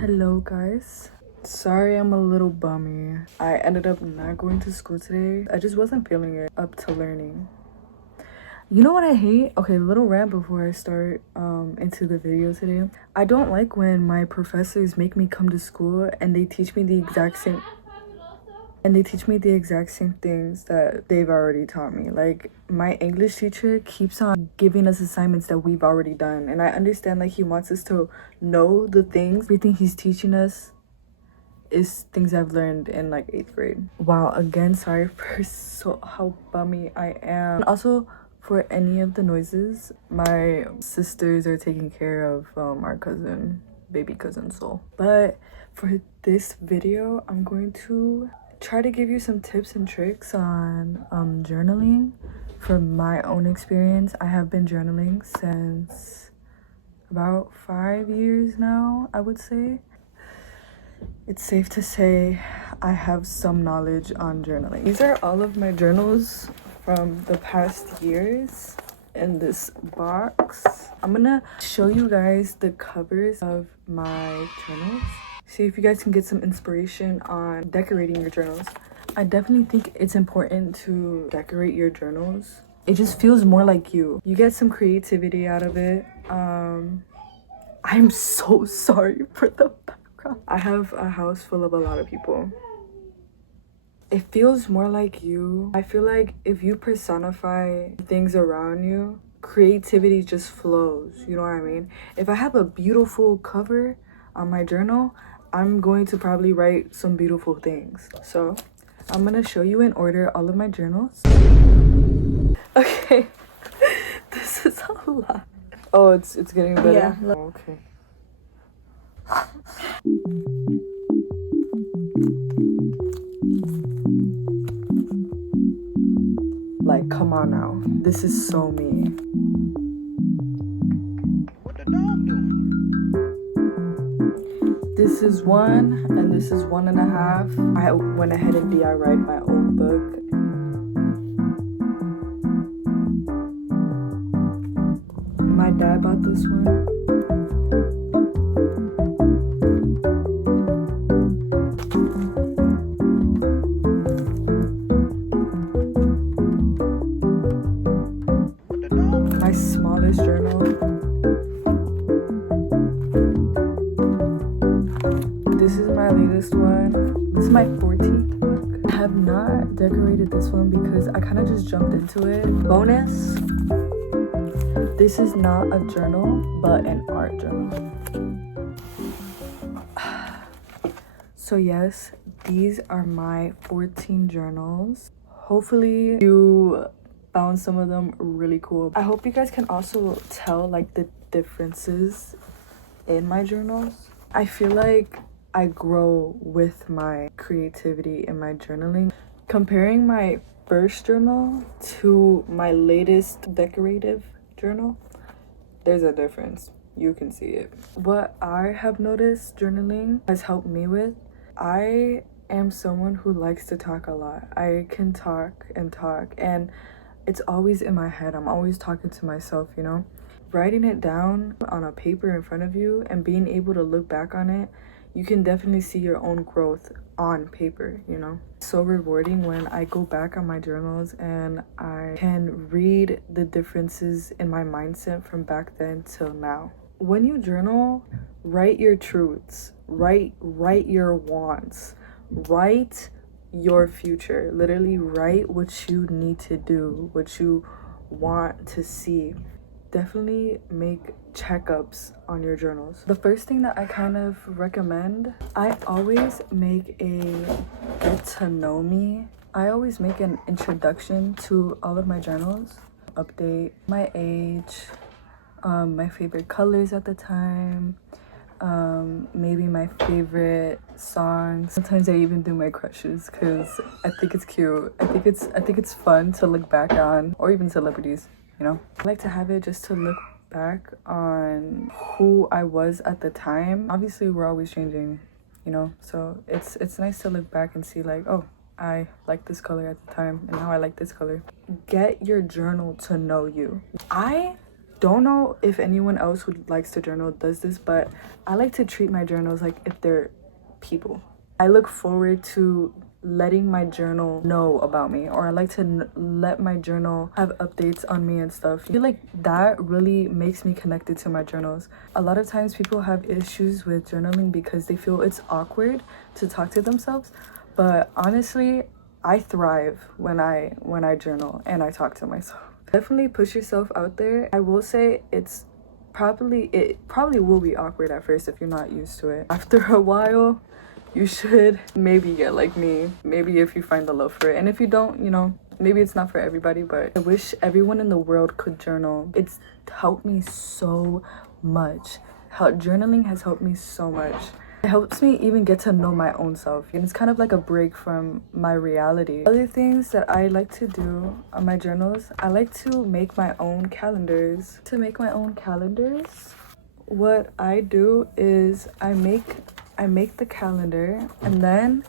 Hello guys, sorry I'm a little bummy. I ended up not going to school today. I just wasn't feeling it up to learning. You know what I hate? Okay, little rant before I start into the video today. I don't like when my professors make me come to school and they teach me the exact same things that they've already taught me. Like, my English teacher keeps on giving us assignments that we've already done, and I understand like he wants us to know the things. Everything he's teaching us is things I've learned in like 8th grade. Wow, again, sorry for how bummy I am. And also, for any of the noises, my sisters are taking care of our baby cousin Soul. But for this video, I'm going to try to give you some tips and tricks on journaling. From my own experience, I have been journaling since about 5 years now, I would say. It's safe to say I have some knowledge on journaling. These are all of my journals from the past years in this box. I'm gonna show you guys the covers of my journals. See if you guys can get some inspiration on decorating your journals. I definitely think it's important to decorate your journals. It just feels more like you. You get some creativity out of it. I'm so sorry for the background. I have a house full of a lot of people. It feels more like you. I feel like if you personify things around you, creativity just flows. You know what I mean? If I have a beautiful cover on my journal, I'm going to probably write some beautiful things. So I'm gonna show you in order all of my journals. Okay, this is a lot. Oh, it's getting better. Yeah. Oh, okay. Like, come on now. This is so me. What the dog doing? This is 1 and this is 1.5. I went ahead and DIY'd my own book. My dad bought this one. My smallest journal. This is my latest one. This is my 14th book. I have not decorated this one because I kind of just jumped into it. Bonus. This is not a journal, but an art journal. So yes, these are my 14 journals. Hopefully you found some of them really cool. I hope you guys can also tell like the differences in my journals. I feel like I grow with my creativity in my journaling. Comparing my first journal to my latest decorative journal, there's a difference. You can see it. What I have noticed journaling has helped me with, I am someone who likes to talk a lot. I can talk and it's always in my head. I'm always talking to myself, you know? Writing it down on a paper in front of you and being able to look back on it, you can definitely see your own growth on paper, you know? So rewarding when I go back on my journals and I can read the differences in my mindset from back then till now. When you journal, write your truths, write your wants, write your future. Literally write what you need to do, what you want to see. Definitely make checkups on your journals. The first thing that I kind of recommend, I always make a get to know me. I always make an introduction to all of my journals. Update my age, my favorite colors at the time, maybe my favorite songs. Sometimes I even do my crushes because I think it's cute. I think it's fun to look back on, or even celebrities, you know? I like to have it just to look back on who I was at the time. Obviously we're always changing, you know, so it's nice to look back and see like, oh, I liked this color at the time and now I like this color. Get your journal to know you. I don't know if anyone else who likes to journal does this, but I like to treat my journals like if they're people. I look forward to letting my journal know about me, or I like to let my journal have updates on me and stuff. I feel like that really makes me connected to my journals. A lot of times people have issues with journaling because they feel it's awkward to talk to themselves, but honestly, I thrive when I journal and I talk to myself. Definitely push yourself out there. I will say it probably will be awkward at first if you're not used to it. After a while, you should maybe get like me, maybe if you find the love for it. And if you don't, you know, maybe it's not for everybody, but I wish everyone in the world could journal. It's helped me so much. Journaling has helped me so much. It helps me even get to know my own self, and it's kind of like a break from my reality. Other things that I like to do on my journals, I like to make my own calendars. What I do is I make the calendar, and then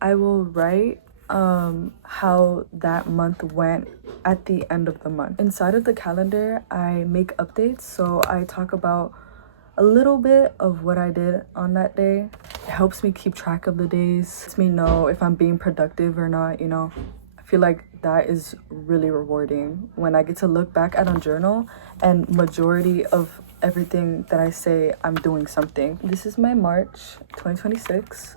I will write how that month went at the end of the month. Inside of the calendar, I make updates, so I talk about a little bit of what I did on that day. It helps me keep track of the days. Lets me know if I'm being productive or not, you know. I feel like that is really rewarding when I get to look back at a journal and majority of everything that I say, I'm doing something. This is my March 2026.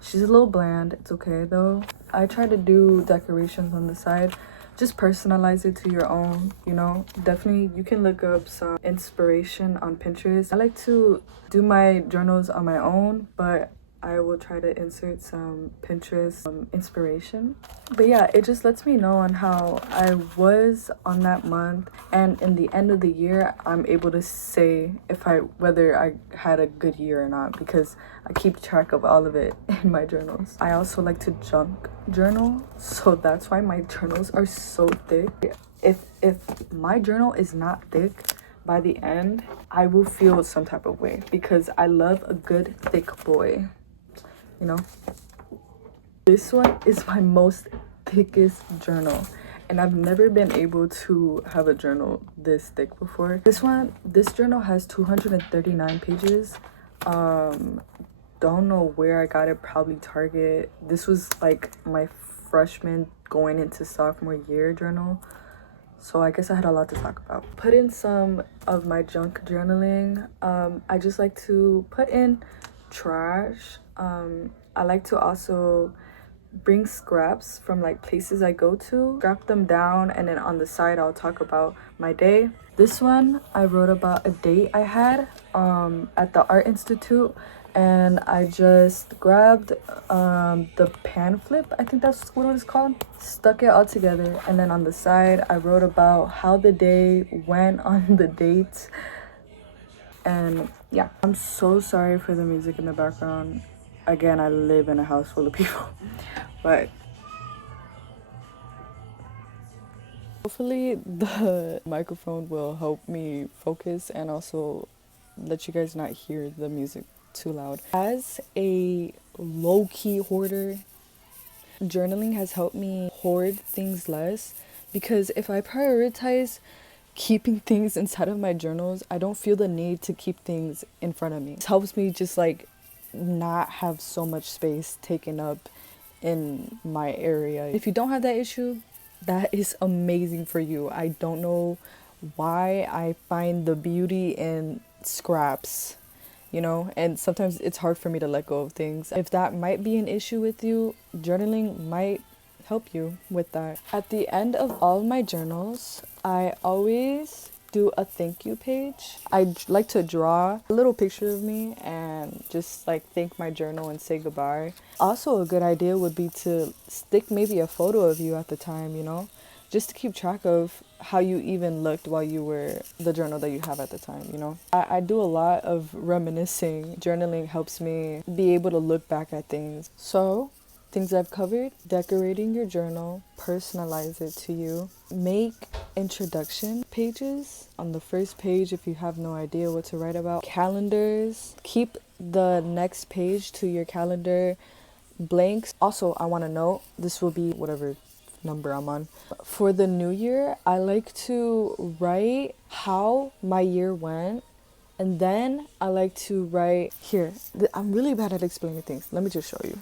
She's a little bland. It's okay though. I try to do decorations on the side. Just personalize it to your own, you know. Definitely you can look up some inspiration on Pinterest. I like to do my journals on my own, but I will try to insert some Pinterest inspiration. But yeah, it just lets me know on how I was on that month, and in the end of the year I'm able to say whether I had a good year or not, because I keep track of all of it in my journals. I also like to junk journal, so that's why my journals are so thick. If my journal is not thick, by the end I will feel some type of way, because I love a good thick boy, you know. This one is my most thickest journal, and I've never been able to have a journal this thick before. This journal has 239 pages. Don't know where I got it, probably Target. This was like my freshman going into sophomore year journal, so I guess I had a lot to talk about. Put in some of my junk journaling. I just like to put in trash. I like to also bring scraps from like places I go to, scrap them down, and then on the side I'll talk about my day. This one I wrote about a date I had at the Art Institute, and I just grabbed the pan flip, I think that's what it's called, stuck it all together, and then on the side I wrote about how the day went on the date. And yeah, I'm so sorry for the music in the background. Again, I live in a house full of people, but hopefully the microphone will help me focus and also let you guys not hear the music too loud. As a low-key hoarder, journaling has helped me hoard things less, because if I prioritize keeping things inside of my journals, I don't feel the need to keep things in front of me. It helps me just like not have so much space taken up in my area. If you don't have that issue, that is amazing for you. I don't know why I find the beauty in scraps, you know, and sometimes it's hard for me to let go of things. If that might be an issue with you, journaling might help you with that. At the end of all of my journals, I always do a thank you page. I like to draw a little picture of me and just like thank my journal and say goodbye. Also, a good idea would be to stick maybe a photo of you at the time, you know, just to keep track of how you even looked while you were the journal that you have at the time, you know. I do a lot of reminiscing. Journaling helps me be able to look back at things. So things I've covered: decorating your journal, personalize it to you, make introduction pages on the first page if you have no idea what to write about, calendars, keep the next page to your calendar blanks. Also, I want to note, this will be whatever number I'm on. For the new year, I like to write how my year went. And then I like to write here. I'm really bad at explaining things. Let me just show you.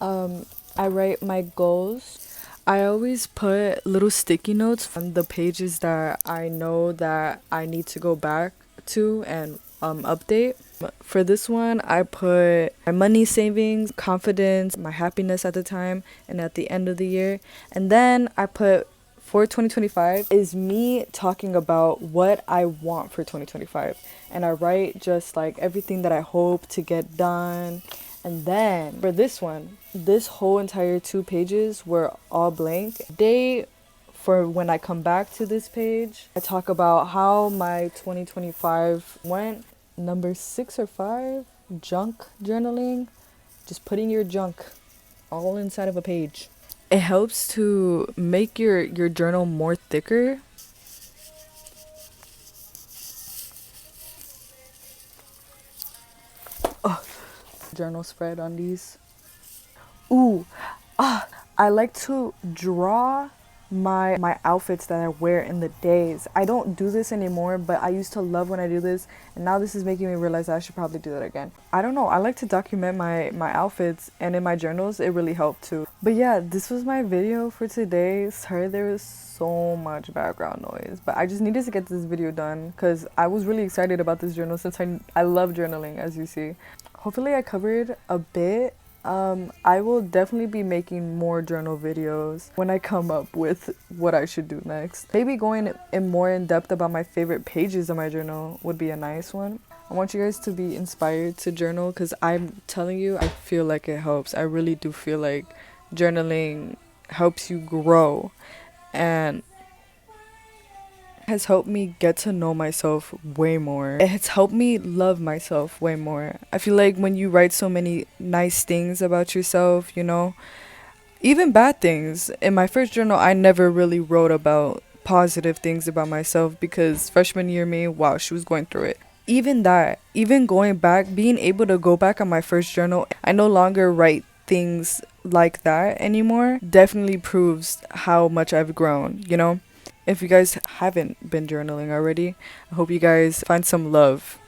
I write my goals. I always put little sticky notes on the pages that I know that I need to go back to and update. For this one, I put my money savings, confidence, my happiness at the time and at the end of the year. And then I put for 2025 is me talking about what I want for 2025. And I write just like everything that I hope to get done. And then for this one, this whole entire 2 pages were all blank. Day for when I come back to this page, I talk about how my 2025 went. Number 6 or 5, junk journaling. Just putting your junk all inside of a page. It helps to make your journal more thicker. Oh, journal spread on these. Ooh, I like to draw my outfits that I wear in the days. I don't do this anymore, but I used to love when I do this, and now this is making me realize that I should probably do that again. I don't know, I like to document my outfits, and in my journals it really helped too. But yeah, this was my video for today. Sorry there was so much background noise, but I just needed to get this video done because I was really excited about this journal since I love journaling, as you see. Hopefully I covered a bit. I will definitely be making more journal videos when I come up with what I should do next. Maybe going in more in depth about my favorite pages of my journal would be a nice one. I want you guys to be inspired to journal because I'm telling you, I feel like it helps. I really do feel like journaling helps you grow and has helped me get to know myself way more. It's helped me love myself way more. I feel like when you write so many nice things about yourself, you know, even bad things. In my first journal, I never really wrote about positive things about myself because freshman year me, wow, she was going through it. Even that, even going back, being able to go back on my first journal, I no longer write things like that anymore. Definitely proves how much I've grown, you know? If you guys haven't been journaling already, I hope you guys find some love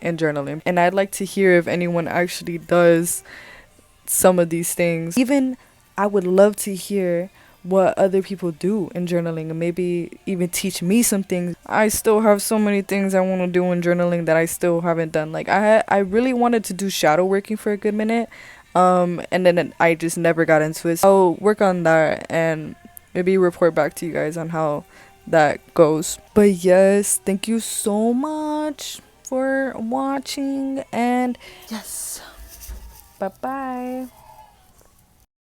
in journaling. And I'd like to hear if anyone actually does some of these things. Even I would love to hear what other people do in journaling and maybe even teach me some things. I still have so many things I want to do in journaling that I still haven't done. Like I really wanted to do shadow working for a good minute. And then I just never got into it. So I'll work on that and maybe report back to you guys on how that goes. But yes, thank you so much for watching, and yes, bye bye.